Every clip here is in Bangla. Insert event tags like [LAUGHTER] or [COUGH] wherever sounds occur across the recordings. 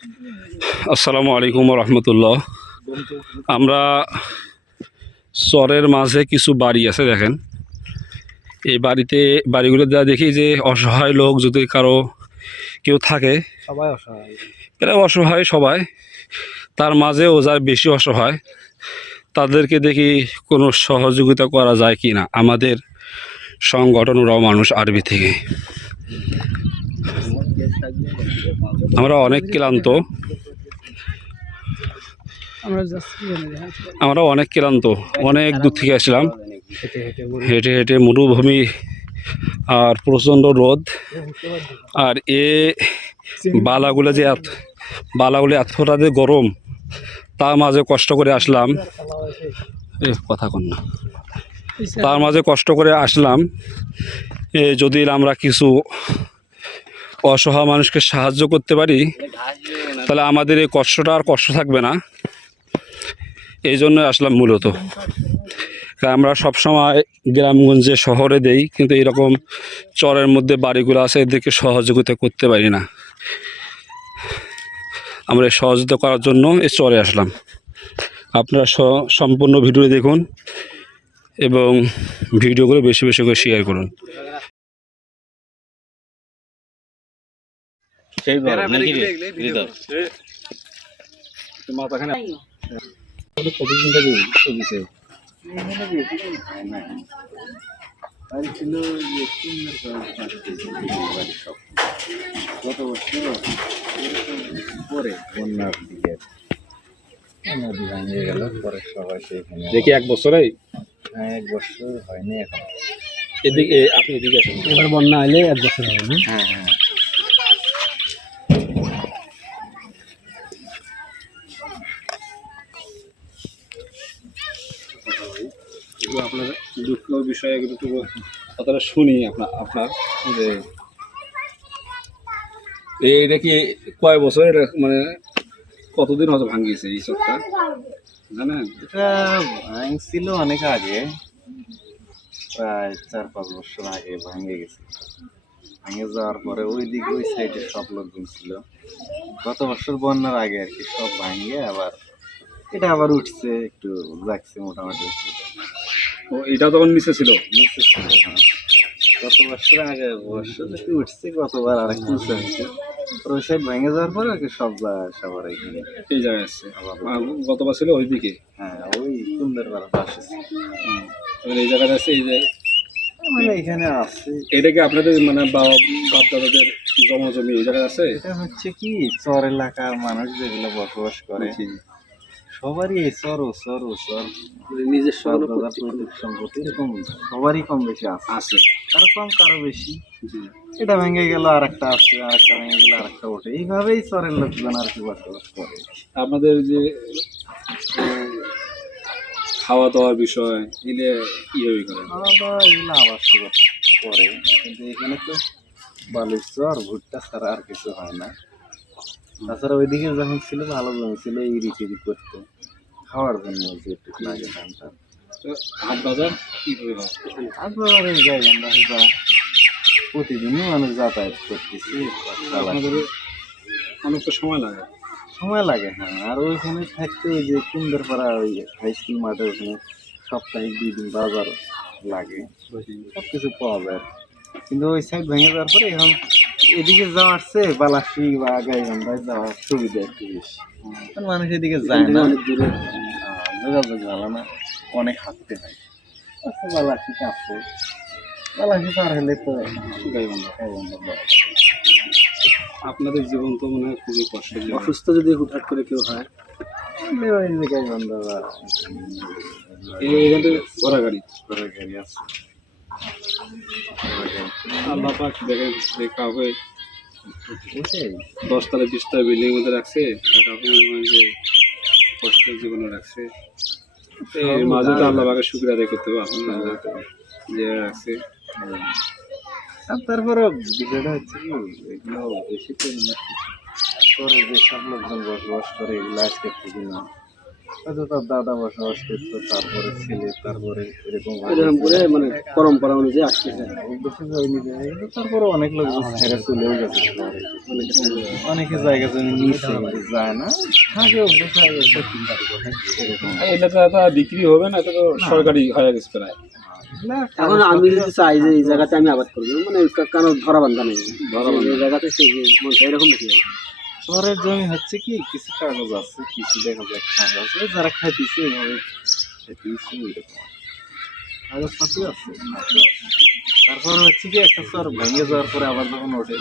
আসসালামু আলাইকুম রহমতুল্লাহ আমরা চরের মাঝে কিছু বাড়ি আছে দেখেন। এই বাড়িতে বাড়িগুলো যা দেখি যে অসহায় লোক যদি কারও কেউ থাকে সবাই অসহায়। এরা অসহায় সবাই। তার মাঝেও যার বেশি অসহায় তাদেরকে দেখি কোনো সহযোগিতা করা যায় কি না আমাদের সংগঠন ওরাও মানুষ আরবি থেকে। আমরা অনেক ক্লান্ত। আমরা অনেক ক্লান্ত অনেক দূর থেকে আসলাম। হেঁটে হেঁটে মরে হেঁটে হেঁটে মরুভূমি আর প্রচণ্ড রোদ। আর এ বালাগুলো যে এত বালাগুলো এতটা যে গরম তার মাঝে কষ্ট করে আসলাম। এ কথা কন না। তার মাঝে কষ্ট করে আসলাম। এ যদি আমরা কিছু অসহায় মানুষকে সাহায্য করতে পারি, তাহলে আমাদের এই কষ্টটা আর কষ্ট থাকবে না। এই জন্য আসলাম মূলত। আমরা সবসময় গ্রামগঞ্জে শহরে দেই, কিন্তু এরকম চরের মধ্যে বাড়িগুলো আছে, এদেরকে সহযোগিতা করতে পারি না। আমরা সহযোগিতা করার জন্য এই চরে আসলাম। আপনারা সম্পূর্ণ ভিডিও দেখুন এবং ভিডিওগুলো বেশি বেশি করে শেয়ার করুন। কতদিন থেকে চলছে গত বছর পরে বন্যার দিকে নদী ভাঙিয়ে গেল পরে সবাই সেখানে দেখি এক বছরে হ্যাঁ, এক বছর হয়নি এখন। এদিকে আপনি এদিকে আসেন। এবার বন্যা এলে এক বছর হবে না? হ্যাঁ হ্যাঁ। বিষয়ে একটু কথাটা শুনি আপনার আপনার, যে এই- এটা কি কয় বছর? এটা মানে কতদিন হয়তো ভাঙিয়েছে এই চোখটা জানেন? এটা ভাঙছিল অনেক আগে, প্রায় চার পাঁচ বছর আগে ভাঙে গেছে। ভাঙে যাওয়ার পরে ওই দিকে ওই সাইডে সব লোকজন ছিল। গত বছর বন্যার আগে আর কি সব ভাঙিয়ে আবার, এটা আবার উঠছে, একটু যাচ্ছে মোটামুটি। ও এটা তখন নিচে ছিল? নিচে ছিল হ্যাঁ। গত বছর আগে বছর উঠছে গতবার আর একটু উঁচু হয়েছে ওই সাইড ভেঙে যাওয়ার পরে আর সব জায়গায় সবার এখানে এই জায়গায় আসছে। আবার আর গতবার ছিল ওই দিকে? হ্যাঁ ওই সুন্দরবার পাশে। এই আছে এই যে মানে এখানে আছে। এটা কি আপনাদের মানে বাবা বাপ দাদাদের জমা জমি এই জায়গায় আছে? এটা হচ্ছে কি চর এলাকার মানুষ যেগুলো বসবাস করে। সবারই এই ও চর নিজস্ব সব দাদা সম্পত্তি এরকম সবারই কম বেশি আছে। আছে। কারও কম কারও বেশি। এটা ভেঙে গেল আর একটা আছে আর একটা ভেঙে গেল আর একটা ওঠে। এইভাবেই চরের লোকজন আর কি বসবাস করে। আপনাদের যে খাওয়া দাওয়ার বিষয় এগুলো কীভাবে করেন খাওয়া দাওয়া এগুলো আবাস করে। কিন্তু এখানে তো বালুর চর ভুট্টা ছাড়া আর কিছু হয় না। তাছাড়া ওইদিকে যখন ছিল ভালো জমি ছিল এই রিচিরি করতো। খাওয়ার জন্য যেটুকু লাগে ধানটা তো হাট বাজার কীভাবে তারপর এই যাই আমরা হয়তো প্রতিদিনই মানুষ যাতায়াত করতেছি অনেকটা সময় লাগে। সময় লাগে হ্যাঁ। আর ওইখানে থাকতে ওই যে কুন্দরপাড়া ওই হাই স্কুল মাঠে ওখানে সাপ্তাহিক দুই দিন বাজার লাগে। সব কিছু পাওয়া যায়। কিন্তু ওই সাইড ভেঙে যাওয়ার পরে এখন এদিকে যাওয়ার চেয়ে বালাসি বা গাইবান্ধায় যাওয়ার সুবিধা একটু বেশি। মানুষ এদিকে যায় না। অনেক দূরে যোগাযোগ ভালো না অনেক হাঁটতে হয়। আচ্ছা বালাসি কাছে বালাসি পার হলে তো গাইবান্ধা গাইবান্ধা যাওয়া আপনাদের জীবন তো মনে হয় খুবই কষ্ট অসুস্থ যদি হুটহাট করে কেউ হয় গাইবান্ধা বা থেকে ঘোড়া গাড়ি ঘরে গাড়ি আছে। আল্লাহ পাক দেখেন যে কাউকে ওটাই দশতলা বিশতলা বিল্ডিং মধ্যে রাখছে যে কষ্টের জীবনে রাখছে। এর মাঝে তো আল্লাহ পাকে শুক্র আদায় করতে হবে আপনার যে রাখছে। আর তারপরে বিষয়টা হচ্ছে কি এগুলো বেশি তো করে যে সব লোকজন বসবাস করে এগুলো আজকে খুবই না। হয়তো তার দাদা বসবাস করতো তারপরে ছেলে তারপরে এরকম এরকম করে মানে পরম্পরা অনুযায়ী আসতেছে। তারপরে অনেক লোক ছেড়ে চলেও গেছে। অনেকে জায়গা জমি কিন্তু যায়। না। থাকে অভ্যেস হয়ে গেছে তো বিক্রি হবে না এটা তো সরকারি হয়ে গেছে প্রায়। এখন আমি যদি চাই যে এই জায়গাতে আমি আবাদ করব মানে কা- কারও ধরা বান্ধা নেই। ধরা বান্ধা জায়গাতে সে মন চায় এরকম দেখি। শহরের জমি হচ্ছে কি কিছু কাগজ আছে কিছু দেখা যায় কাগজ আছে যারা খাইতেছে এইভাবে খাইতেছে এরকম। কাগজপাতি আছে আছে। তারপরে হচ্ছে কি একটা চর ভেঙে যাওয়ার পরে আবার যখন ওঠে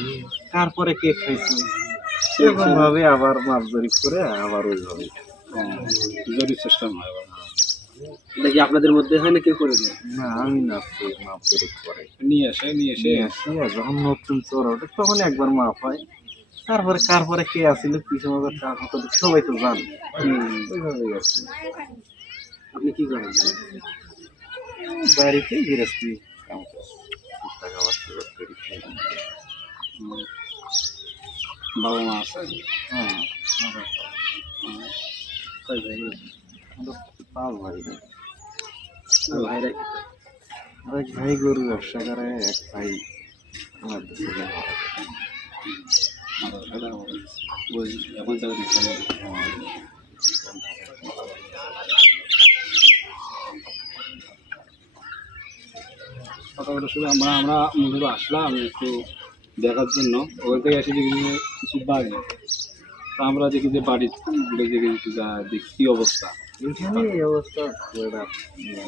তারপরে কে খাইছে? এরকম ভাবে আবার মাছ জরিপ করে আবার ওইভাবে জরিপ সিস্টেম হয়। এটা কি আপনাদের মধ্যে হয় না কেউ করে দেয়? না আমি না মাপ জরিপ করে। নিয়ে আসে নিয়ে এসে আসি যখন নতুন চোর ওঠে তখন একবার মাপ হয়। তারপরে কার পরে কে আসিল কি সময় কার কত সবাই তো জানে। ওইভাবেই আছে। আপনি কি করেন বাড়িতে গৃহস্থী কাম। বাবা মা আছে? হ্যাঁ। কয় ভাই? পাঁচ ভাই। ভাইরা ভাই গরু ব্যবসা করে এক ভাই আমার দেশে এখন চাকরি দিচ্ছে কথা বলে শুধু আমরা আমরা মূলত আসলাম একটু দেখার জন্য থেকে এসে দেখি যে কিছু বাড়ি তা আমরা দেখি যে বাড়ির ঘুরে দেখি যে যা দেখি কি অবস্থা এই অবস্থা ইয়ে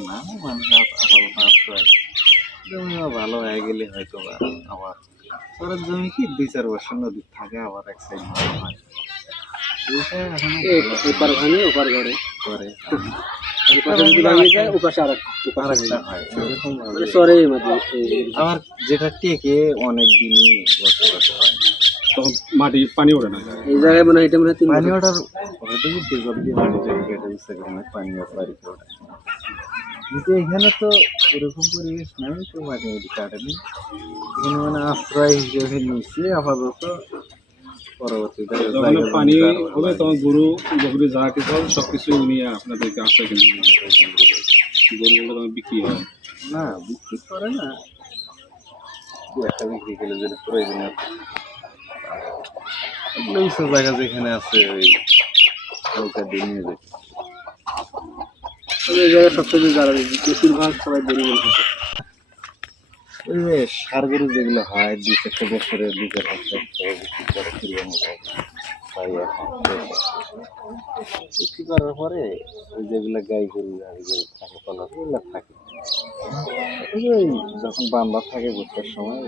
না মানুষ আপ- আপাতত আশ্রয় ভালো হয়ে গেলে হয়তো আবার পরের জমি কি দুই চার বছর নদী থাকে আবার এক সাইড ভালো হয়। এপার ভাঙে ওপার ঘরে করে। হয় মানে আবার যেটা টেকে অনেক দিনই বসবাস হয়। তখন মাটি পানি ওঠে না? এই জায়গায় মনে হয় এটা মনে হয় পানি। ওঠার অলরেডি ডেভেলপ দিয়ে মাটিটাকে কেটে দিচ্ছে পানি ওর ওঠে। কিন্তু এখানে তো এরকম পরিবেশ নাই তো মাটি কাটেনি এখানে মানে আশ্রয় হিসেবে নিচ্ছে আপাতত পরবর্তীতে যখন পানি হবে। তখন গরু গরু যা কিছু হবে সব কিছু নিয়ে আপনাদেরকে আশ্রয় কিনে গরুগুলো তখন বিক্রি হয় না বিক্রি করে না একটা বিক্রি করলে যেটা প্রয়োজনীয় সব জায়গা যেখানে আছে ওই নিয়ে যেতে এই জায়গায় সবচেয়ে যারা বেশিরভাগ সবাই গরিব যে সার গরু যেগুলো হয় দুই চারটে বছরে দুই চার বিক্রি করার পরে ওই যেগুলো গাই গরু, আর থাকে পালা ওগুলো থাকে। যখন বান্ধা থাকে ভুট্টার সময়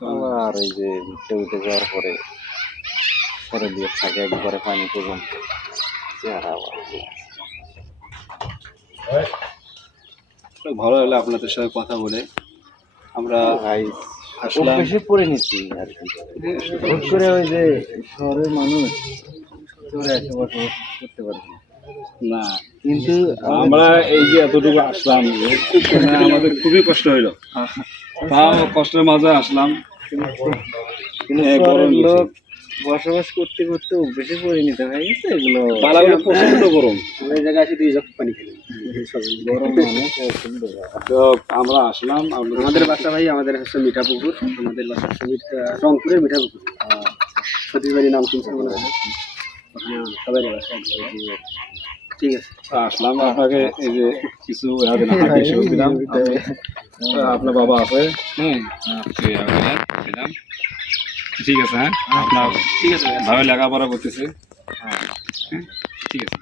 আবার ওই যে ভুট্টে উঠে যাওয়ার পরে ছেড়ে দিয়ে থাকে একবারে পানি পর্যন্ত। চেহারা আবার ভালো লাগল আপনাদের সাথে কথা বলে। আমরা ভাই আসলাম। অভ্যেসে পড়ে নিচ্ছি আর কি। হুট করে ওই যে শহরের মানুষ শহরে এসে বসবাস করতে পারবে না। না। কিন্তু আমরা এই যে এতটুকু আসলাম মানে আমাদের খুবই কষ্ট হইল। তাও কষ্টের মাঝে আসলাম। কিন্তু লোক বসবাস করতে করতে অভ্যেসে পরিণত হয়ে গেছে এগুলো পালাগুলো প্রচণ্ড গরম। আমরা এই জায়গায় আসি দুই জগ পানি খেলি গরম মানে [LAUGHS] তো আমরা আসলাম আমাদের বাসা ভাই আমাদের হচ্ছে মিঠা পুকুর আমাদের বাসা হচ্ছে মিঠা- রংপুরের মিঠা পুকুর সতীশ বাড়ির নাম শুনছেন মনে হয় সবাই বাসা ঠিক আছে। আসলাম আপনাকে এই যে কিছু দিলাম। [LAUGHS] আপনার বাবা আছে। হ্যাঁ দিলাম। ঠিক আছে হ্যাঁ আপনার ঠিক আছে ভালো লেখাপড়া করতেছে ঠিক আছে